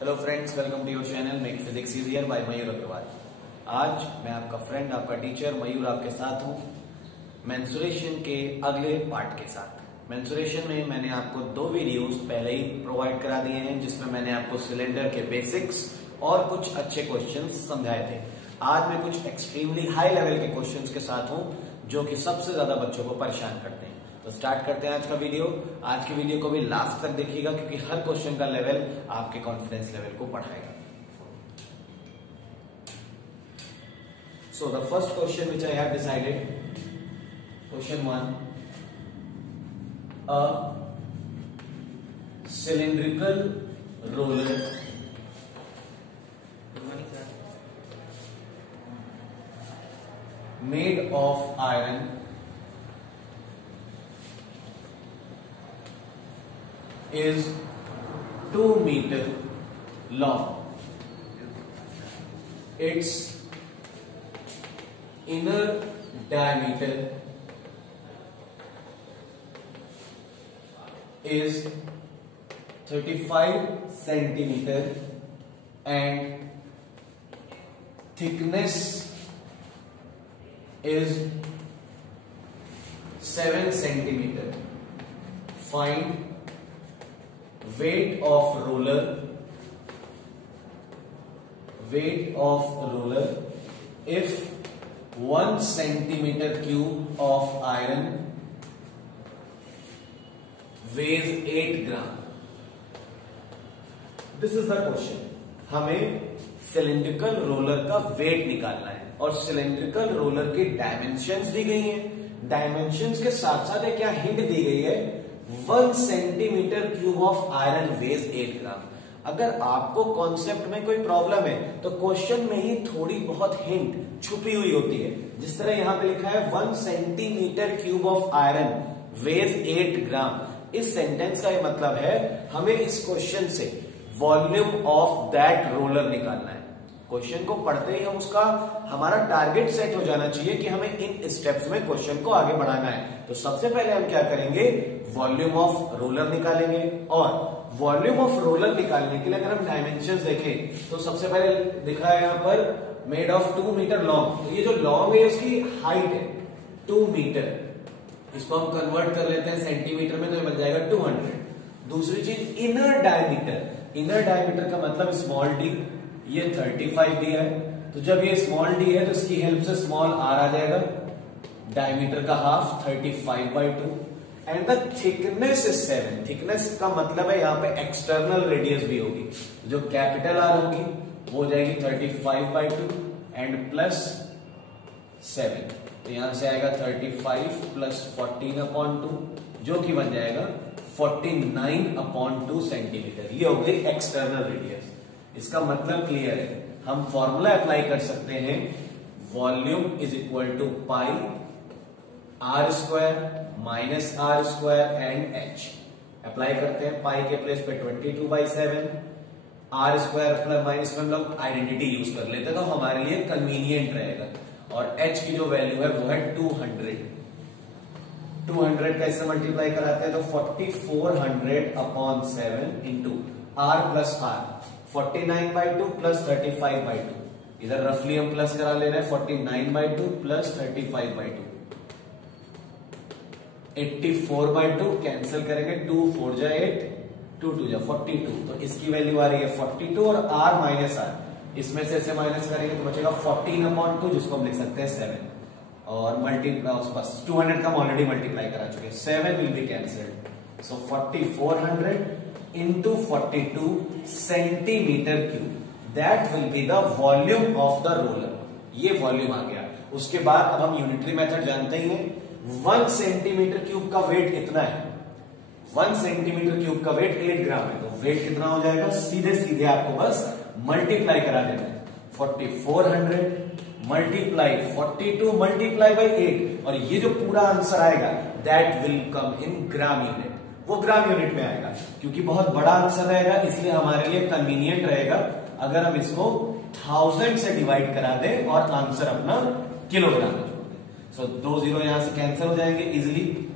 Hello friends, welcome to your channel make physics easier by Mayur Agarwal. आज मैं आपका friend, आपका टीचर मयूर आपके साथ हूँ मेंसुरेशन के अगले पार्ट के साथ। मेंसुरेशन में मैंने आपको 2 वीडियोस पहले ही प्रोवाइड करा दिए हैं, जिसमें मैंने आपको सिलेंडर के बेसिक्स और कुछ अच्छे क्वेश्चंस समझाए थे। आज मैं कुछ एक्सट्रीमली हाई लेवल के क्वेश्चंस के साथ हूँ जो कि सबसे ज्यादा बच्चों को परेशान करते हैं। तो स्टार्ट करते हैं आज का वीडियो। आज की वीडियो को भी लास्ट तक देखिएगा क्योंकि हर क्वेश्चन का लेवल आपके कॉन्फिडेंस लेवल को बढ़ाएगा। So the first question which I have decided, question 1, a cylindrical roller made of iron is 2 meter long. Its inner diameter is 35 centimeter and thickness is 7 centimeter. Find weight of roller if 1 centimeter cube of iron weighs 8 gram. This is the question. हमें cylindrical roller का wait निकालना है और cylindrical roller की dimensions दी गई हैं। Dimensions के साथ साथ एक क्या हिंट दी गई है, 1 centimetre cube of iron weighs 8 gram. अगर आपको कॉन्सेप्ट में कोई प्रॉब्लम है तो क्वेश्चन में ही थोड़ी बहुत हिंट छुपी हुई होती है। जिस तरह यहां पे लिखा है 1 centimetre cube of iron weighs 8 gram. इस सेंटेंस का ये मतलब है हमें इस क्वेश्चन से वॉल्यूम ऑफ दैट रोलर निकालना है। क्वेश्चन को पढ़ते ही हमारा टारगेट सेट हो जाना चाहिए कि हमें इन स्टेप्स में क्वेश्चन को आगे बढ़ाना है। तो सबसे पहले हम क्या करेंगे, वॉल्यूम ऑफ रोलर निकालेंगे। और वॉल्यूम ऑफ रोलर निकालने के लिए अगर हम डायमेंशंस देखें तो सबसे पहले दिखा है यहां पर मेड ऑफ 2 मीटर लॉन्ग। तो ये जो लॉन्ग है इसकी हाइट है 2 मीटर। इसको हम कन्वर्ट कर लेते हैं सेंटीमीटर में, तो ये बन जाएगा 200। दूसरी चीज इनर डायमीटर। इनर डायमीटर का मतलब स्मॉल डी, ये 35 डी है। तो जब ये स्मॉल डी है तो इसकी हेल्प से स्मॉल आर आ जाएगा, डायमीटर का half 35/2 and the thickness is 7। Thickness का मतलब है यहाँ पे एक्सटर्नल रेडियस भी होगी। जो कैपिटल आर होगी वो हो जाएगी 35/2 एंड प्लस 7। तो यहां से आएगा 35 प्लस 14/2 जो कि बन जाएगा 49/2 सेंटीमीटर। ये हो गई एक्सटर्नल रेडियस। इसका मतलब क्लियर है, हम फॉर्मूला अप्लाई कर सकते हैं, volume is equal to pi r square minus r square and h. Apply करते हैं, पाई के प्लेस पे 22/7, आर स्क्वायर प्लस माइनस में हम लोग आइडेंटिटी यूज कर लेते हैं तो हमारे लिए कन्वीनियंट रहेगा। और एच की जो वैल्यू है वो है 200। 200 का इससे मल्टीप्लाई कराते हैं तो 4400/7 into r plus r 49/2 plus 35/2। इधर रफली हम प्लस करा ले रहे हैं 49/2 प्लस 35/2, 84/2 कैंसिल करेंगे, 2 4 जा 8, 2 2 जा 42। तो इसकी वैल्यू आ रही है 42 और आर माइनस आर इसमें से ऐसे माइनस करेंगे तो बचेगा 14/2 जिसको हम लिख सकते हैं 7 और मल्टीप्लाई 200 का हम ऑलरेडी मल्टीप्लाई करा चुके हैं, 7 will be cancelled. So 4400 into 42 centimetre cube, that will be the volume of the roller. ये वॉल्यूम आ गया। उसके बाद अब हम यूनिटरी मेथड जानते ही हैं। 1 सेंटीमीटर क्यूब का वेट कितना है, 1 सेंटीमीटर क्यूब का वेट 8 ग्राम है। तो वेट कितना हो जाएगा, सीधे सीधे आपको बस मल्टीप्लाई करा देना है। 4400 मल्टीप्लाई 42 मल्टीप्लाई बाई 8 और ये जो पूरा आंसर आएगा that will come in gram unit. वो ग्राम यूनिट में आएगा क्योंकि बहुत बड़ा आंसर रहेगा, इसलिए हमारे लिए कन्वीनियंट रहेगा अगर हम इसको 1000 से डिवाइड करा दें और आंसर अपना किलोग्राम में जोड़ दें। सो 2 0 यहां से कैंसिल हो जाएंगे इजिली।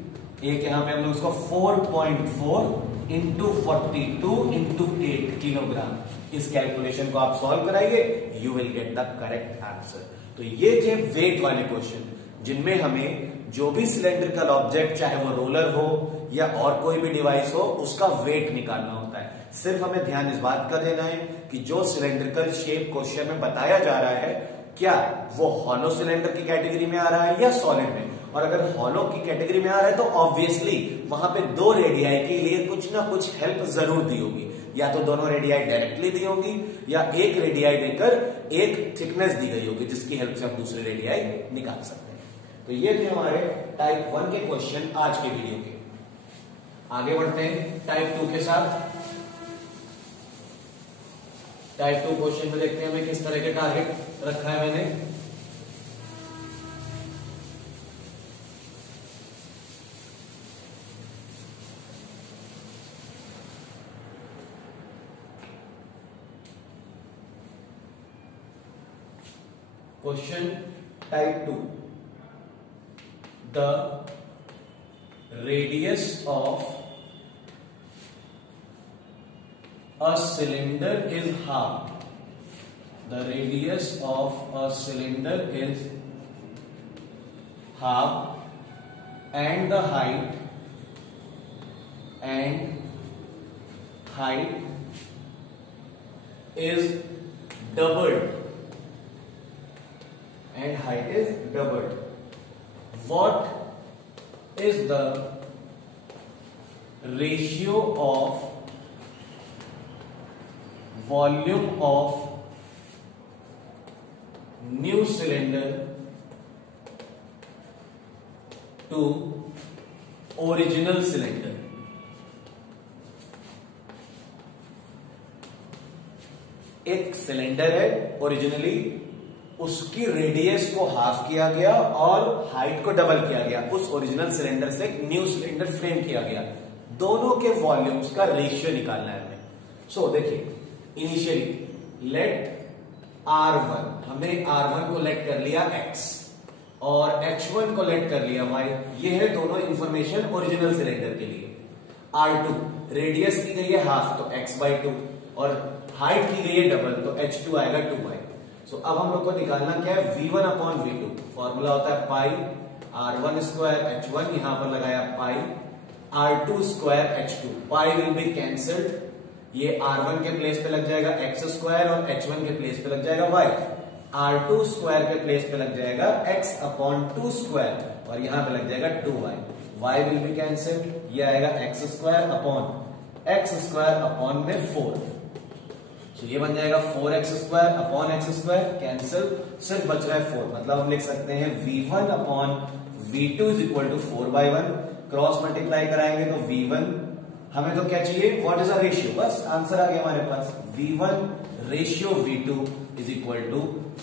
एक यहां पे हम लोग इसको 4.4 इंटू 42 इंटू 8 किलोग्राम। इस कैलकुलेशन को आप सॉल्व कराइए, you will get the correct answer. तो ये थे वेट वाले क्वेश्चन, जिनमें हमें जो भी सिलेंड्रिकल ऑब्जेक्ट, चाहे वो रोलर हो या और कोई भी डिवाइस हो, उसका वेट निकालना होता है। सिर्फ हमें ध्यान इस बात का देना है कि जो सिलेंड्रिकल शेप क्वेश्चन में बताया जा रहा है, क्या वो हॉलो सिलेंडर की कैटेगरी में आ रहा है या सॉलिड में। और अगर हॉलो की कैटेगरी में आ रहा है तो ऑब्वियसली वहां पे दो रेडियाई के लिए कुछ ना कुछ हेल्प जरूर दी होगी, या तो दोनों रेडियाई डायरेक्टली दी होगी या एक रेडियाई देकर एक थिकनेस दी गई होगी जिसकी हेल्प से हम दूसरी रेडियाई निकाल सकते हैं। तो ये थे हमारे टाइप 1 के क्वेश्चन आज के वीडियो के। आगे बढ़ते हैं टाइप 2 के साथ। टाइप 2 क्वेश्चन में देखते हैं हमें किस तरह के टारगेट रखा है मैंने। Question type 2. The radius of a cylinder is half. The radius of a cylinder is half, and the height is doubled. And height is doubled. What is the ratio of volume of new cylinder to original cylinder? एक cylinder है originally, उसकी radius को half किया गया और height को double किया गया, उस ओरिजिनल सिलेंडर से एक न्यू सिलेंडर फ्रेम किया गया। दोनों के वॉल्यूम्स का रेशियो निकालना है हमें। सो देखिए, इनिशियली लेट R1, हमने R1 को लेट कर लिया x और H1 को लेट कर लिया y। ये है दोनों इंफॉर्मेशन ओरिजिनल सिलेंडर के लिए। R2 रेडियस की गई है हाफ तो x/2 और हाइट की गई है डबल तो H2 आएगा 2y। सो अब हम लोग को निकालना क्या है, V1 अपॉन V2। फॉर्मूला होता है पाई R1 स्क्वायर H1, यहां पर लगाया पाई R2 square H2। Pi will be cancelled, ये R1 के प्लेस पे लग जाएगा x स्क्वायर और H1 के प्लेस पे लग जाएगा y। R2 स्क्वायर के प्लेस पे लग जाएगा x अपॉन 2 स्क्वायर और यहां पे लग जाएगा 2y। y will be cancelled, ये आएगा x स्क्वायर अपॉन में 4। तो ये बन जाएगा 4x square upon x square, cancel, सिर्फ बच रहा है 4। मतलब हम लिख सकते हैं V1 upon V2 is equal to 4/1। Cross multiply कराएंगे तो V1, हमें तो क्या चाहिए, व्हाट इज अ रेशियो, बस आंसर आ गया हमारे पास। V1 ratio V2 is equal to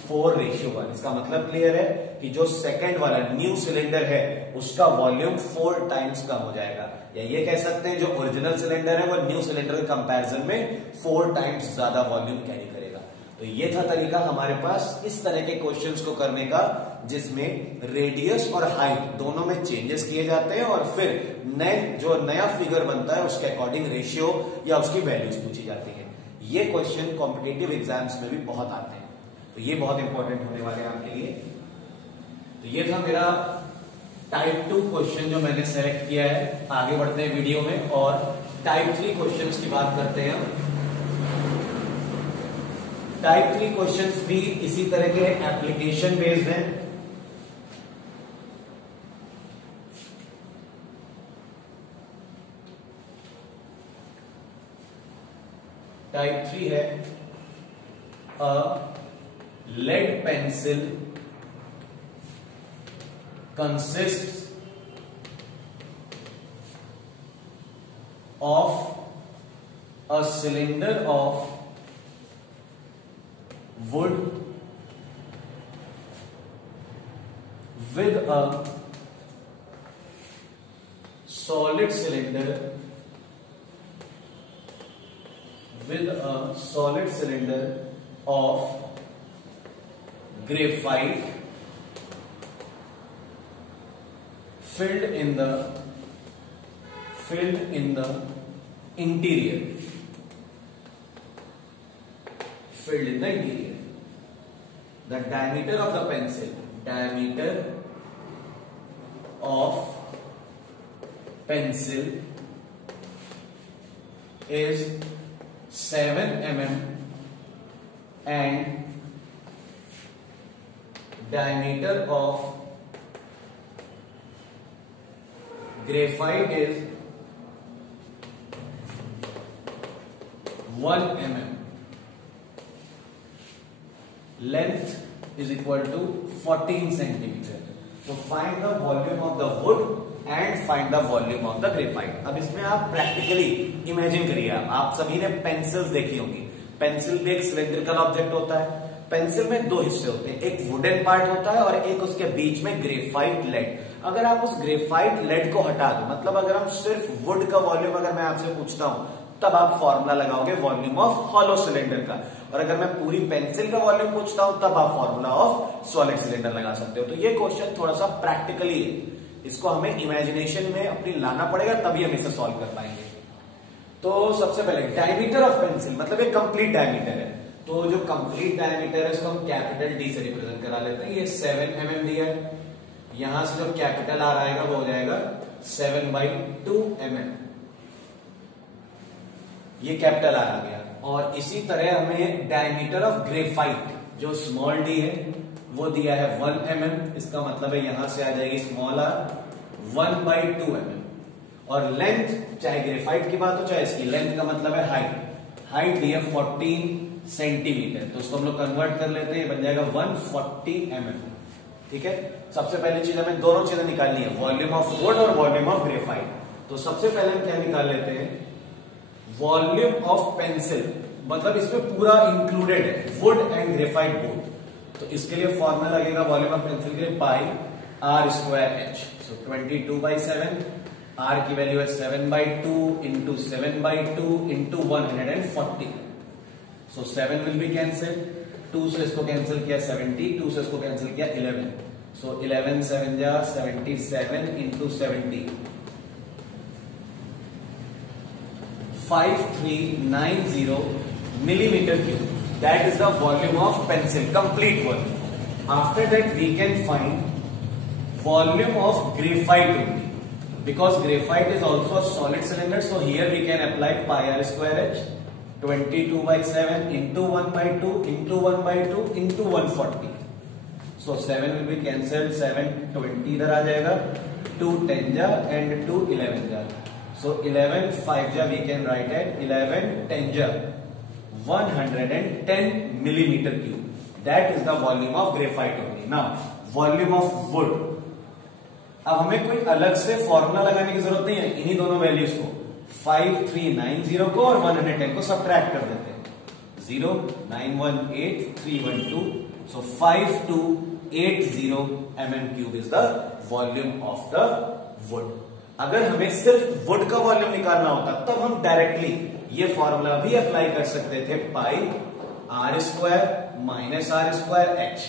4:1। इसका मतलब क्लियर है कि जो सेकंड वाला न्यू सिलेंडर है उसका वॉल्यूम 4 टाइम्स कम हो जाएगा, या ये कह सकते हैं जो ओरिजिनल सिलेंडर है वो न्यू सिलेंडर के कंपैरिजन में 4 टाइम्स ज्यादा वॉल्यूम कैरी करेगा। तो ये था तरीका हमारे पास इस तरह के क्वेश्चंस को करने का, जिसमें रेडियस और हाइट दोनों में चेंजेस किए जाते हैं और फिर जो नया फिगर बनता है उसके अकॉर्डिंग रेशियो या उसकी वैल्यूज पूछी जाती है। ये क्वेश्चन कॉम्पिटिटिव एग्जाम्स में भी बहुत आते हैं, तो ये बहुत इंपॉर्टेंट होने वाले हैं आपके लिए। तो ये था मेरा टाइप 2 क्वेश्चन जो मैंने सेलेक्ट किया है। आगे बढ़ते हैं वीडियो में और टाइप 3 क्वेश्चंस की बात करते हैं। टाइप 3 क्वेश्चंस भी इसी तरह के एप्लीकेशन बेस्ड हैं। टाइप 3 है अ lead pencil consists of a cylinder of wood with a solid cylinder of graphite filled in the interior, filled in the interior. The diameter of the pencil, diameter of pencil is 7 mm and diameter of graphite is 1 mm. Length is equal to 14 centimeter. So find the volume of the wood and find the volume of the graphite. अब इसमें आप practically imagine करिए, आप सभी ने pencils देखी होंगी. Pencil एक सिलेंड्रिकल ऑब्जेक्ट होता है. पेंसिल में दो हिस्से होते हैं, एक वुडन पार्ट होता है और एक उसके बीच में ग्रेफाइट लेड. अगर आप उस ग्रेफाइट लेड को हटा दो, मतलब अगर हम सिर्फ वुड का वॉल्यूम अगर मैं आपसे पूछता हूं, तब आप फॉर्मूला लगाओगे वॉल्यूम ऑफ हॉलो सिलेंडर का. और अगर मैं पूरी पेंसिल का वॉल्यूम पूछता हूं, तब आप फॉर्मूला ऑफ सॉलिड सिलेंडर लगा सकते हो. तो ये क्वेश्चन थोड़ा सा प्रैक्टिकली है, इसको हमें इमेजिनेशन में अपनी लाना पड़ेगा, तभी हम इसे सॉल्व कर पाएंगे. तो सबसे पहले डायमीटर ऑफ पेंसिल, मतलब ये कंप्लीट डायमीटर है. तो जो कंप्लीट डायमीटर है उसको हम कैपिटल डी से रिप्रेजेंट करा लेते हैं. ये 7 mm दिया है, यहां से जो कैपिटल आर आएगा वो हो जाएगा 7/2 mm. ये कैपिटल आर आ गया. और इसी तरह हमें डायमीटर ऑफ ग्रेफाइट जो स्मॉल डी है वो दिया है 1 mm. इसका मतलब है यहां से आ जाएगी स्मॉल आर 1/2 mm. और लेंथ, चाहे ग्रेफाइट की बात हो चाहे इसकी, लेंथ का मतलब है हाइट. हाइट दी है 14 सेंटीमीटर. तो उसको हम लोग कन्वर्ट कर लेते हैं, बन जाएगा 140 mm. ठीक है. सबसे पहली चीज हमें दोनों चीजें निकालनी है, वॉल्यूम ऑफ वुड और वॉल्यूम ऑफ ग्रेफाइट. तो सबसे पहले हम क्या निकाल लेते हैं, वॉल्यूम ऑफ पेंसिल, मतलब इसमें पूरा इंक्लूडेड है वुड एंड ग्रेफाइट बोथ. तो इसके लिए फॉर्मूला लगेगा वॉल्यूम ऑफ पेंसिल के लिए बाई r²h. सो 22/7, r की वैल्यू है 7/2 into 7/2 into 140. So 7 will be cancel, 2 से इसको कैंसिल किया 70, 2 से इसको कैंसिल किया 11. सो 11 7 जा 77 into 70, 5390 millimeter cube. That is the volume of pencil, complete volume. After that we can find volume of graphite only, because graphite is also a solid cylinder. So here we can apply pi r²h, 22/7 into 1/2 into 1/2 into 140. So 7 will be cancelled, 7 20 इधर आ जाएगा, 2 10 जा and 2 11 जा. So 11 5 ja we can write at 11 10 ja 110 millimeter cube. That is the volume of graphite only. Now volume of wood. अब हमें कोई अलग से formula लगाने की जरूरत नहीं है, इन्हीं दोनों वैल्यूज को 5390 को और 110 को सब्ट्रैक्ट कर देते हैं. 0 918 312. So 5280 mm cube is the volume of the wood. अगर हमें सिर्फ वुड का वॉल्यूम निकालना होता तब हम डायरेक्टली ये फॉर्मूला भी अप्लाई कर सकते थे, पाई r² माइनस r²h.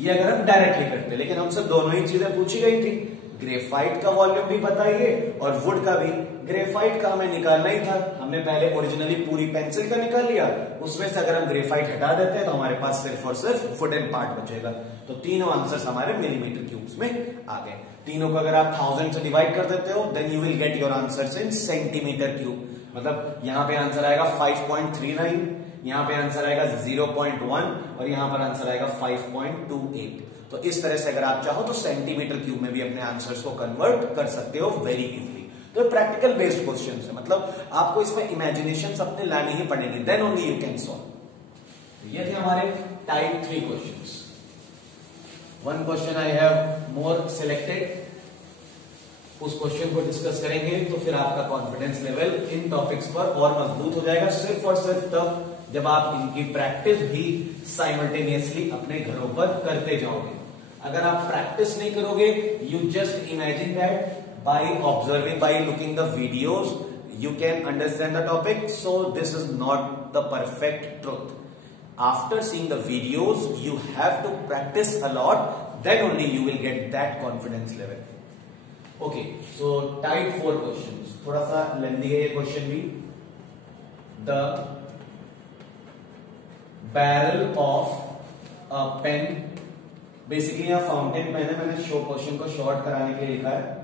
ये अगर हम डायरेक्टली करते, लेकिन हमसे दोनों ही चीजें पूछी गई थी, ग्रेफाइट का वॉल्यूम भी बताइए और वुड का भी. ग्रेफाइट का हमें निकालना ही था, हमने पहले ओरिजिनली पूरी पेंसिल का निकाल लिया, उसमें से अगर हम ग्रेफाइट हटा देते हैं तो हमारे पास सिर्फ और सिर्फ वुडन पार्ट बचेगा. तो तीनों आंसर्स हमारे मिलीमीटर क्यूब्स में आ गए. तीनों को अगर आप 1000 से डिवाइड कर देते हो, then you will get your answers in centimetre cube. मतलब यहां पे आंसर आएगा 5.39, यहां पे आंसर आएगा 0.1 और यहां पर आंसर आएगा 5.28. तो इस तरह से अगर आप चाहो तो सेंटीमीटर क्यूब में भी अपने आंसर्स को कन्वर्ट कर सकते हो वेरी इजीली. तो प्रैक्टिकल बेस्ड क्वेश्चन है, मतलब आपको इसमें इमेजिनेशन अपने लानी ही पड़ेगी, then only you can solve. ये थे हमारे type 3 questions. One question I have more selected, उस क्वेश्चन को डिस्कस करेंगे तो फिर आपका कॉन्फिडेंस लेवल इन टॉपिक्स पर और मजबूत हो जाएगा, सिर्फ और सिर्फ तब जब आप इनकी प्रैक्टिस भी साइमल्टेनियसली अपने घरों पर करते जाओगे. अगर आप प्रैक्टिस नहीं करोगे, you just imagine that by observing, by looking the videos, you can understand the topic. So this is not the perfect truth. After seeing the videos, you have to practice a lot, then only you will get that confidence level. Okay, so type 4 questions. थोड़ा सा लेंदी है ये question भी, the barrel of a pen, basically यहां fountain pen है, मैंने question को short कराने के लिए लिखा है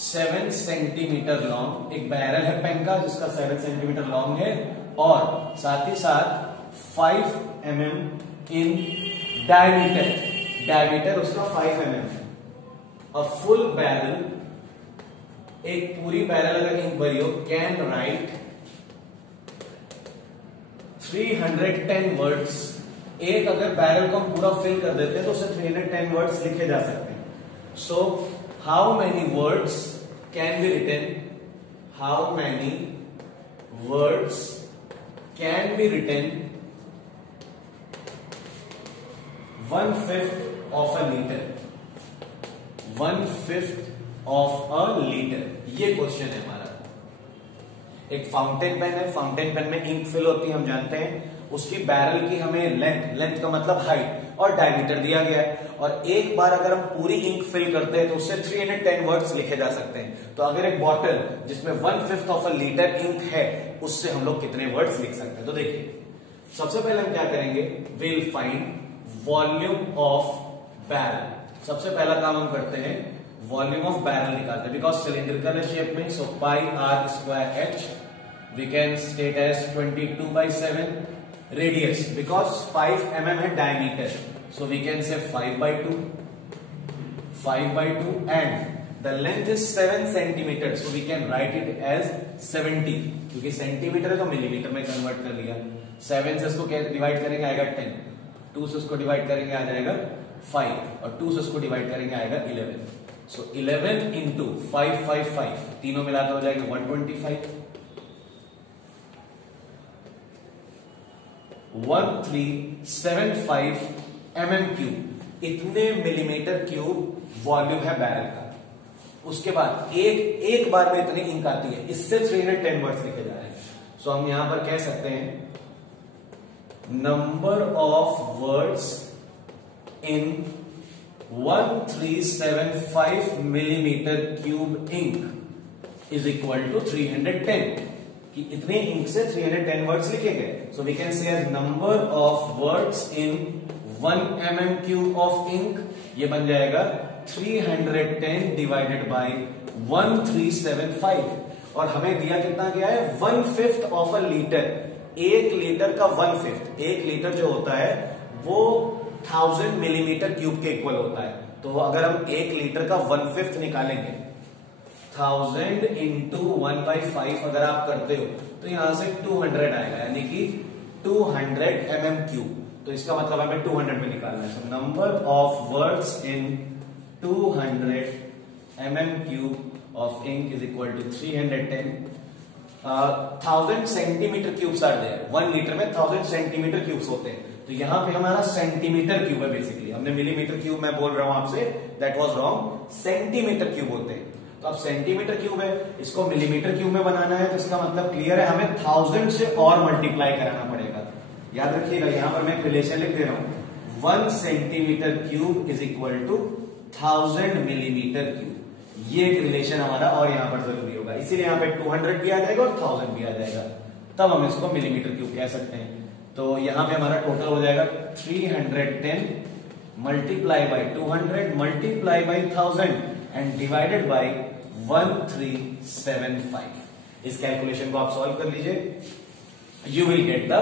7 सेंटीमीटर लॉन्ग, एक बैरल है पेन का जिसका 7 सेंटीमीटर लॉन्ग है और साथ ही साथ 5 mm इन डायमीटर उसका 5 mm है। अ फुल बैरल, एक पूरी बैरल अगर इंक भरी हो, कैन राइट 310 वर्ड्स, एक अगर बैरल को हम पूरा फिल कर देते हैं तो उसे 310 वर्ड्स लिखे जा सकते हैं। So how many words can be written, how many words can be written 1/5 of a litre, 1/5 of a litre, ये क्वेश्चन है हमारा। एक फाउंटेन पेन है, फाउंटेन पेन में इंक फिल होती है, हम जानते हैं। उसकी बैरल की हमें लेंथ का मतलब हाइट और डायमीटर दिया गया है, और एक बार अगर हम पूरी इंक फिल करते हैं तो उससे 310 वर्ड्स लिखे जा सकते हैं। तो अगर एक बॉटल जिसमें 1/5 ऑफ अ लीटर इंक है, उससे हम लोग कितने वर्ड्स लिख सकते हैं? तो देखिए, सबसे पहले हम क्या करेंगे, will find volume of barrel. सबसे पहला काम हम करते हैं, वॉल्यूम ऑफ बैरल निकालते हैं, बिकॉज सिलिंड्रिकल है शेप में। So pi r square h we can state as 22/7 radius, because 5 mm है diameter, so we can say 5/2 and the length is 7 centimetre, so we can write it as 70, क्योंकि centimetre है तो millimetre में convert कर लिया। 7 से इसको divide करेंगे आएगा 10, 2 से उसको डिवाइड करेंगे आ जाएगा 5 और 2 से उसको डिवाइड करेंगे आएगा 11। सो 11 इंटू 555, तीनों मिलाकर हो जाएगा 125, 1375 mm क्यूब, इतने मिलीमीटर क्यूब वॉल्यूम है बैरल का। उसके बाद एक बार में इतनी इंक आती है, इससे 310 वर्ड्स लिखे जा रहे हैं। सो हम यहां पर कह सकते हैं number of words in 1375 millimetre cube ink is equal to 310, कि इतने इंक से 310 वर्ड्स लिखे गए। So we can say as number of words in 1 mm cube of ink, ये बन जाएगा 310 डिवाइडेड बाय 1375, और हमें दिया कितना गया है 1/5 ऑफ अ लीटर, 1 लीटर का 1/5, 1 लीटर जो होता है वो 1000 मिलीमीटर क्यूब के इक्वल होता है। तो अगर हम 1 लीटर का 1/5 निकालेंगे, 1000 इंटू 1/5 अगर आप करते हो तो यहां से 200 आएगा, यानी कि 200 mm क्यूब। तो इसका मतलब हमें 200 में निकालना है। So number of words in 200 mm cube of ink is equal to 310। 1000 centimetre cubes are there, 1 litre में 1000 सेंटीमीटर क्यूब्स होते हैं। तो यहां पे हमारा सेंटीमीटर क्यूब है, बेसिकली हमने मिलीमीटर क्यूब मैं बोल रहा हूं आपसे, that was wrong, centimetre cube होते हैं। तो अब सेंटीमीटर क्यूब है, इसको मिलीमीटर क्यूब में बनाना है, तो इसका मतलब क्लियर है हमें 1000 से और मल्टीप्लाई कराना पड़ेगा। याद रखिएगा, यहां पर मैं एक रिलेशन लिख दे रहा हूं, 1 centimetre cube is equal to 1000 millimetre cube, ये एक रिलेशन हमारा और यहां पर जरूरी होगा, इसीलिए यहां पे 200 भी आ जाएगा और 1000 भी आ जाएगा, तब हम इसको मिलीमीटर क्यूब कह सकते हैं। तो यहां पे हमारा टोटल हो जाएगा 310 multiply by 200 multiply by 1000 and divided by 1375। इस कैलकुलेशन को आप सॉल्व कर लीजिए, you will get the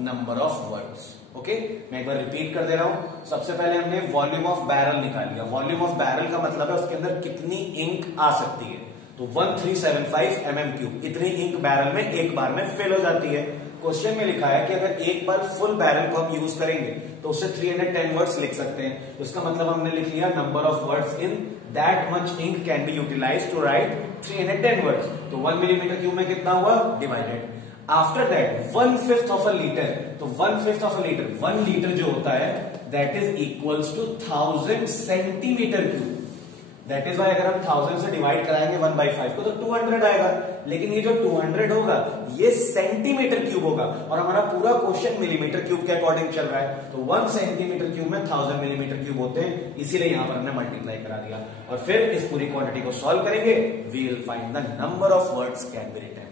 number of words. Okay, मैं एक बार रिपीट कर दे रहा हूं। सबसे पहले हमने वॉल्यूम ऑफ बैरल निकाल लिया। वॉल्यूम ऑफ बैरल का मतलब है उसके अंदर कितनी इंक आ सकती है, तो 1375 mm क्यूब, इतनी इंक बैरल में एक बार में फिल हो जाती है। क्वेश्चन में लिखा है कि अगर एक बार फुल बैरल को हम यूज करेंगे तो उससे 310 वर्ड्स लिख सकते हैं। तो इसका मतलब हमने लिख लिया number of words in that much ink can be utilized to write 310 words. तो 1 मिलीमीटर क्यूब में कितना हुआ, divided. After that 1/5 of a litre, तो 1/5 ऑफ अ लीटर, 1 लीटर जो होता है that is equals to 1000 centimetre cube. That is why अगर हम 1000 से डिवाइड कराएंगे 1/5 को तो 200 आएगा, लेकिन ये जो 200 होगा ये सेंटीमीटर क्यूब होगा, और हमारा पूरा क्वेश्चन मिलीमीटर क्यूब के अकॉर्डिंग चल रहा है। तो 1 सेंटीमीटर क्यूब में 1000 मिलीमीटर क्यूब होते हैं, इसीलिए यहां पर हमने मल्टीप्लाई करा दिया। और फिर इस पूरी क्वांटिटी को सॉल्व करेंगे, we will find the number of words can be written.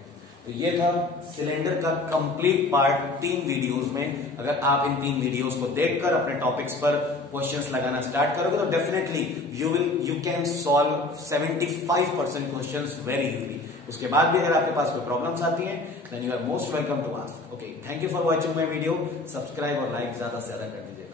तो ये था सिलेंडर का कंप्लीट पार्ट 3 वीडियोस में। अगर आप इन 3 वीडियोस को देखकर अपने टॉपिक्स पर क्वेश्चंस लगाना स्टार्ट करोगे तो definitely you can solve 75% questions very easily. उसके बाद भी अगर आपके पास कोई प्रॉब्लम्स आती हैं then you are most welcome to ask. Okay, thank you for watching my video. Subscribe और लाइक ज्यादा से ज्यादा कर दीजिएगा।